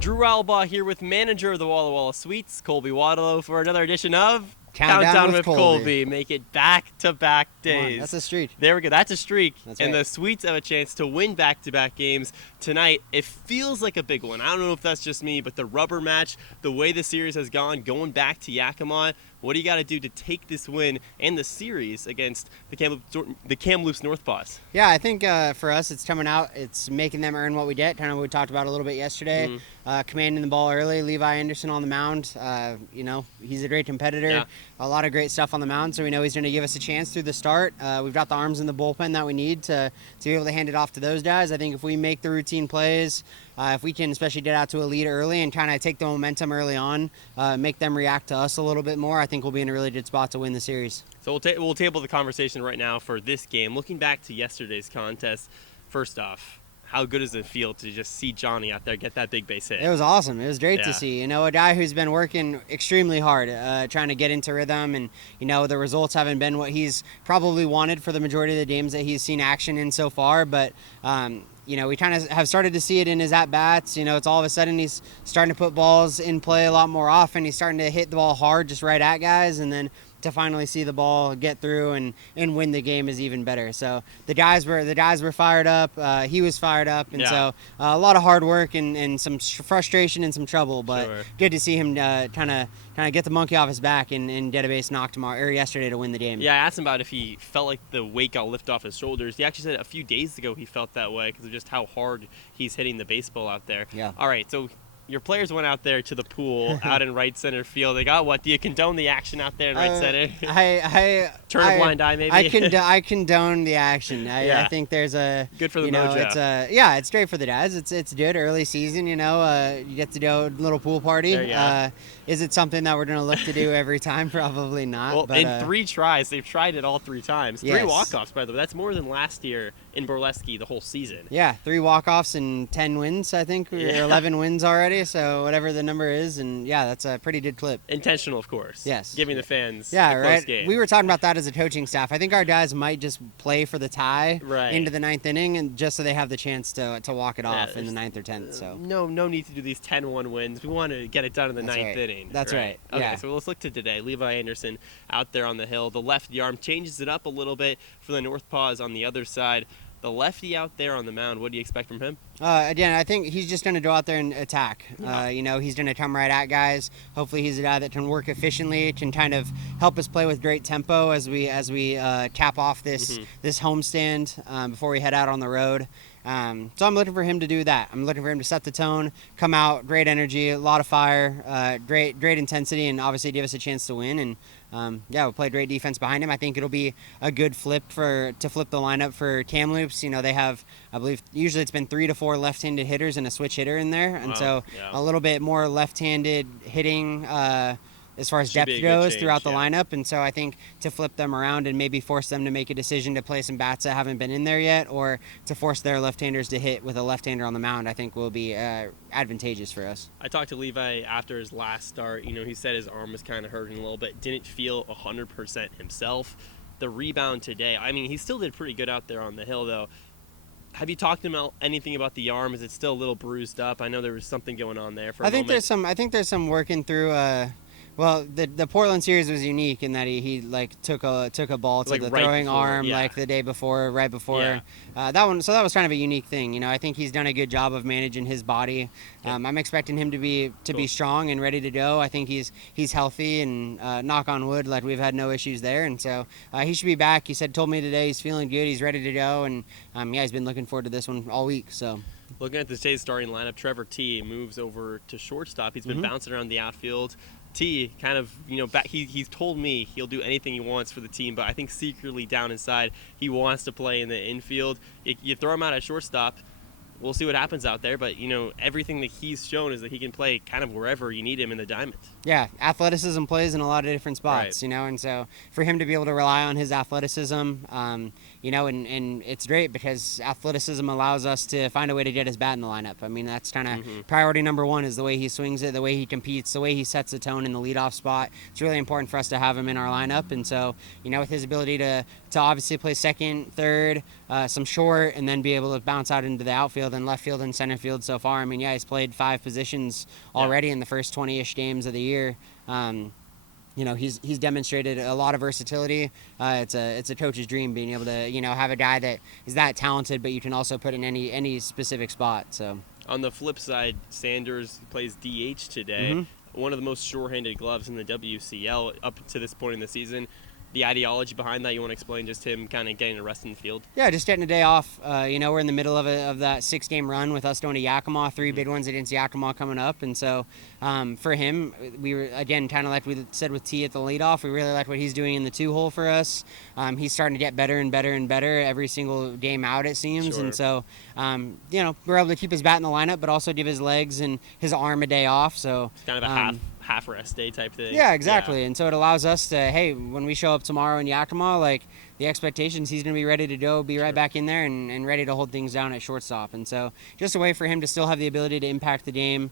Drew Albaugh here with manager of the Walla Walla Suites, Colby Watilo, for another edition of Countdown with Colby. Make it back-to-back days. That's a streak. There we go. That's a streak. That's and right. the Suites have a chance to win back-to-back games tonight. It feels like a big one. I don't know if that's just me, but the rubber match, the way the series has gone, going back to Yakima, what do you got to do to take this win and the series against the Kamloops NorthPaws? Yeah, I think for us, it's coming out. It's making them earn what we get. Kind of what we talked about a little bit yesterday. Commanding the ball early. Levi Anderson on the mound. He's a great competitor. Yeah. A lot of great stuff on the mound, so we know he's going to give us a chance through the start. We've got the arms in the bullpen that we need to be able to hand it off to those guys. I think if we make the routine plays, if we can especially get out to a lead early and kind of take the momentum early on, make them react to us a little bit more, I think we'll be in a really good spot to win the series. So we'll table the conversation right now for this game. Looking back to yesterday's contest, first off, how good does it feel to just see Johnny out there get that big base hit? It was awesome. It was great to Yeah. see. A guy who's been working extremely hard, trying to get into rhythm, and the results haven't been what he's probably wanted for the majority of the games that he's seen action in so far. But we kind of have started to see it in his at bats. It's all of a sudden he's starting to put balls in play a lot more often. He's starting to hit the ball hard, just right at guys, and then to finally see the ball get through and win the game is even better. So the guys were fired up. He was fired up, and so a lot of hard work and some frustration and some trouble. But Sure. good to see him kind of get the monkey off his back and get a base knock yesterday to win the game. Yeah, I asked him about if he felt like the weight got lifted off his shoulders. He actually said a few days ago he felt that way because of just how hard he's hitting the baseball out there. Yeah. All right, so your players went out there to the pool out in right center field. They got what? Do you condone the action out there in right center? Turn a blind eye, maybe? I condone the action. Yeah. I think there's a Good for the mojo. It's great for the guys. It's good early season. You get to go little pool party. There you go. Is it something that we're gonna look to do every time? Probably not. Well, but, in 3 tries, they've tried it all 3 times. 3 Yes. walk-offs, by the way. That's more than last year in Burlesque the whole season. Yeah, 3 walk-offs and 10 wins, I think. Yeah. 11 wins already, so whatever the number is. And, yeah, that's a pretty good clip. Intentional, of course. Yes. Giving the fans Yeah, a close right. game. We were talking about that as a coaching staff. I think our guys might just play for the tie Right. into the 9th inning, and just so they have the chance to walk it Yeah, off in the 9th or 10th. So No need to do these 10-1 wins. We want to get it done in the That's 9th right. inning. That's right. Okay, Yeah. so let's look to today. Levi Anderson out there on the hill. The lefty arm changes it up a little bit for the NorthPaws on the other side. The lefty out there on the mound, what do you expect from him? again, I think he's just going to go out there and attack. Yeah. He's going to come right at guys. Hopefully, he's a guy that can work efficiently, can kind of help us play with great tempo as we cap off this homestand before we head out on the road. So I'm looking for him to do that. I'm looking for him to set the tone, come out, great energy, a lot of fire, great intensity, and obviously give us a chance to win. And we'll play great defense behind him. I think it'll be a good flip to flip the lineup for Kamloops. They have, I believe, usually it's been 3 to 4 left-handed hitters and a switch hitter in there, and so a little bit more left-handed hitting as far as Should be depth a good goes change, throughout the yeah. lineup. And so I think to flip them around and maybe force them to make a decision to play some bats that haven't been in there yet, or to force their left-handers to hit with a left-hander on the mound, I think will be advantageous for us. I talked to Levi after his last start. He said his arm was kind of hurting a little bit. Didn't feel 100% himself. The rebound today, he still did pretty good out there on the hill, though. Have you talked to him about anything about the arm? Is it still a little bruised up? I know there was something going on there for a moment. I think there's some working through. Well, the Portland series was unique in that he took a ball to Like the right throwing before, arm yeah. the day before, right before. Yeah. That was kind of a unique thing. I think he's done a good job of managing his body. Yeah. I'm expecting him to be strong and ready to go. I think he's healthy, and knock on wood, we've had no issues there. And so he should be back. He told me today he's feeling good. He's ready to go, and he's been looking forward to this one all week. So. Looking at today's starting lineup, Trevor T moves over to shortstop. He's been bouncing around the outfield. T kind of, back, he's told me he'll do anything he wants for the team, but I think secretly down inside he wants to play in the infield. You throw him out at shortstop, we'll see what happens out there, but everything that he's shown is that he can play kind of wherever you need him in the diamond. Yeah, athleticism plays in a lot of different spots, Right. And so for him to be able to rely on his athleticism, and it's great because athleticism allows us to find a way to get his bat in the lineup. That's kind of priority number 1 is the way he swings it, the way he competes, the way he sets the tone in the leadoff spot. It's really important for us to have him in our lineup, and so, with his ability to obviously play second, third, some short, and then be able to bounce out into the outfield, field and left field and center field so far. I mean, yeah, he's played 5 positions already in the first 20-ish games of the year. He's demonstrated a lot of versatility. It's a coach's dream being able to, have a guy that is that talented, but you can also put in any specific spot. So on the flip side, Sanders plays DH today. One of the most sure-handed gloves in the WCL up to this point in the season. The ideology behind that, you want to explain just him kind of getting a rest in the field? Yeah, just getting a day off. We're in the middle of that 6-game run with us going to Yakima, 3 big ones against Yakima coming up. And so for him, we were, again, kind of like we said with T at the leadoff, we really like what he's doing in the 2-hole for us. He's starting to get better and better and better every single game out, it seems. Sure. And so, we're able to keep his bat in the lineup, but also give his legs and his arm a day off. So it's kind of a half rest day type thing. Yeah, exactly. Yeah. And so it allows us to, hey, when we show up tomorrow in Yakima, like the expectations, he's going to be ready to go, be right back in there and ready to hold things down at shortstop. And so just a way for him to still have the ability to impact the game,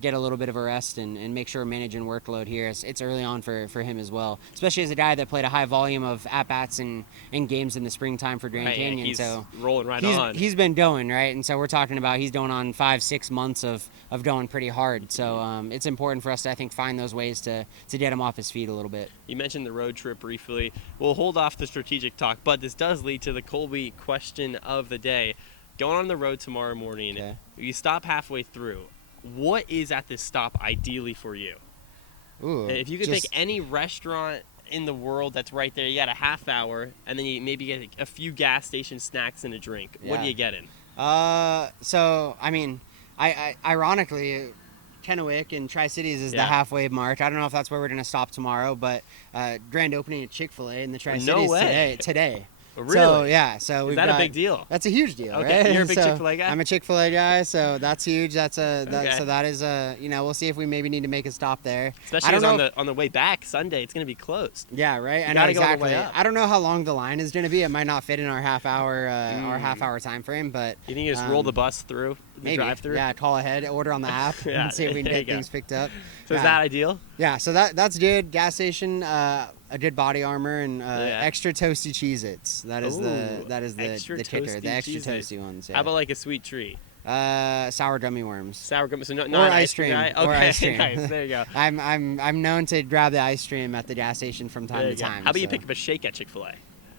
get a little bit of a rest and make sure we're managing workload here. It's early on for him as well, especially as a guy that played a high volume of at-bats and games in the springtime for Grand Canyon. Yeah, he's so rolling on. He's been going, right? And so we're talking about he's going on 5-6 months of going pretty hard. So it's important for us to, I think, find those ways to get him off his feet a little bit. You mentioned the road trip briefly. We'll hold off the strategic talk, but this does lead to the Colby question of the day. Going on the road tomorrow morning, you stop halfway through. What is at this stop ideally for you? Ooh, if you could pick any restaurant in the world that's right there, you got a half hour, and then you maybe get a few gas station snacks and a drink. What are you getting? So, I mean, I ironically, Kennewick and Tri-Cities is the halfway mark. I don't know if that's where we're going to stop tomorrow, but grand opening at Chick-fil-A in the Tri-Cities today. Really? So, yeah. So is that a big deal? That's a huge deal, okay. right? You're a big Chick-fil-A guy? I'm a Chick-fil-A guy, so that's huge. So that is we'll see if we maybe need to make a stop there. Especially on the way back Sunday, it's going to be closed. Yeah, right. I know exactly. I don't know how long the line is going to be. It might not fit in our half hour time frame, but you think you just roll the bus through? Maybe. Drive-through? Yeah, call ahead, order on the app, and see if we can get things picked up. So is that ideal? Yeah, so that's good. Gas station, a good body armor, and extra toasty Cheez-Its. That is the kicker. The extra toasty ones. Yeah. How about like a sweet treat? Sour gummy worms. Sour gummy, so not or ice cream. Okay, or ice cream. Nice. There you go. I'm known to grab the ice cream at the gas station from time to time. How about you pick up a shake at Chick-fil-A?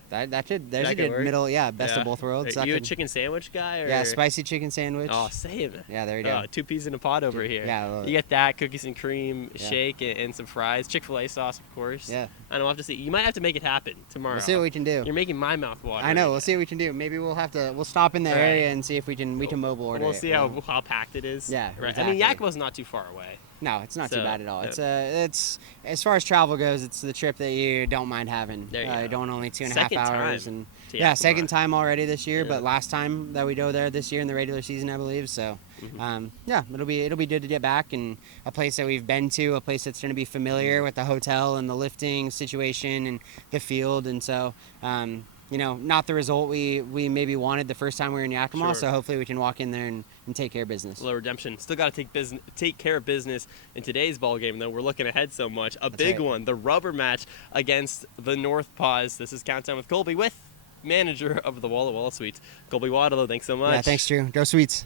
There's a good middle, best of both worlds. Are you a chicken sandwich guy? Or? Yeah, spicy chicken sandwich. Oh, same. Yeah, there you go. 2 peas in a pod over here. Yeah, you get that, cookies and cream, shake, and some fries. Chick-fil-A sauce, of course. Yeah. I don't know, we'll have to see. You might have to make it happen tomorrow. We'll see what we can do. You're making my mouth water. I know. We'll see what we can do. Maybe we'll stop in the area and see if we can mobile order. We'll see how packed it is. Yeah, right. Exactly. I mean, Yakima's not too far away. No, it's not too bad at all. It's as far as travel goes, it's the trip that you don't mind having. There you go. Going only 2.5 hours time second time already this year, but last time that we go there this year in the regular season, I believe. So, it'll be good to get back and a place that we've been to, a place that's going to be familiar with the hotel and the lifting situation and the field, and so. Not the result we maybe wanted the first time we were in Yakima, Sure. so hopefully we can walk in there and take care of business. Low redemption. Still got to take care of business in today's ball game, though. We're looking ahead so much. That's big one, the rubber match against the NorthPaws. This is Countdown with Colby with manager of the Walla Walla Suites, Colby Watilo. Thanks so much. Yeah, thanks, Drew. Go Sweets.